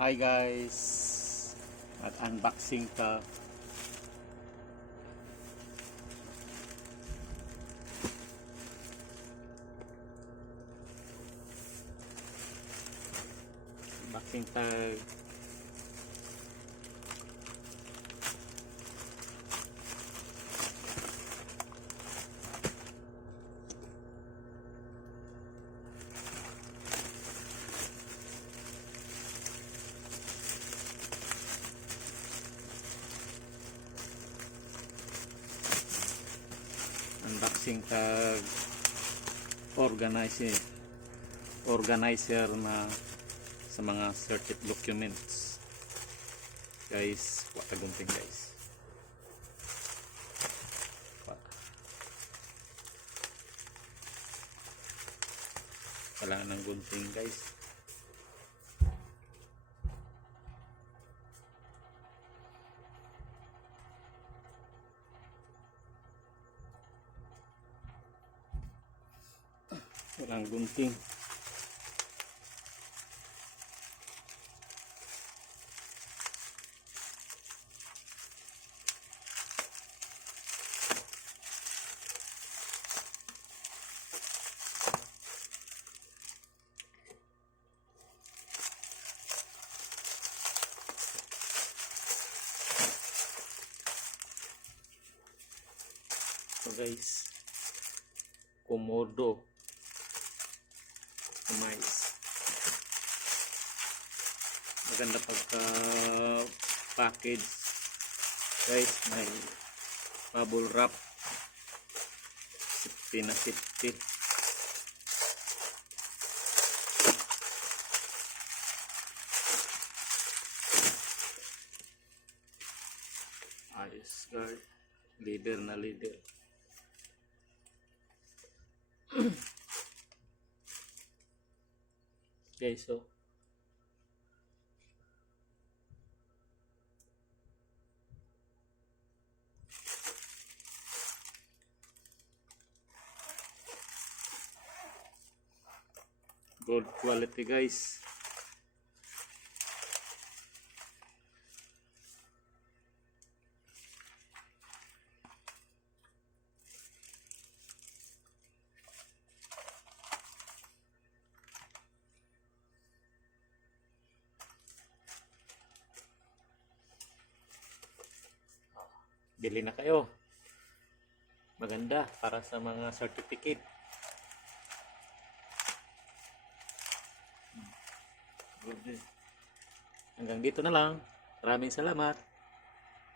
Hi guys, at unboxing ka. Unboxing tag. Unboxing tag organizer na sa mga certificate documents. Guys, gunting guys. Kailangan ng gunting guys. Walang gunting. So guys, Komodo mais. Maganda pagka package guys, may bubble wrap, safety na safety. Ayos guard, leader na leader. Okay, so good quality guys. Bili na kayo. Maganda para sa mga certificate. Hanggang dito na lang. Maraming salamat.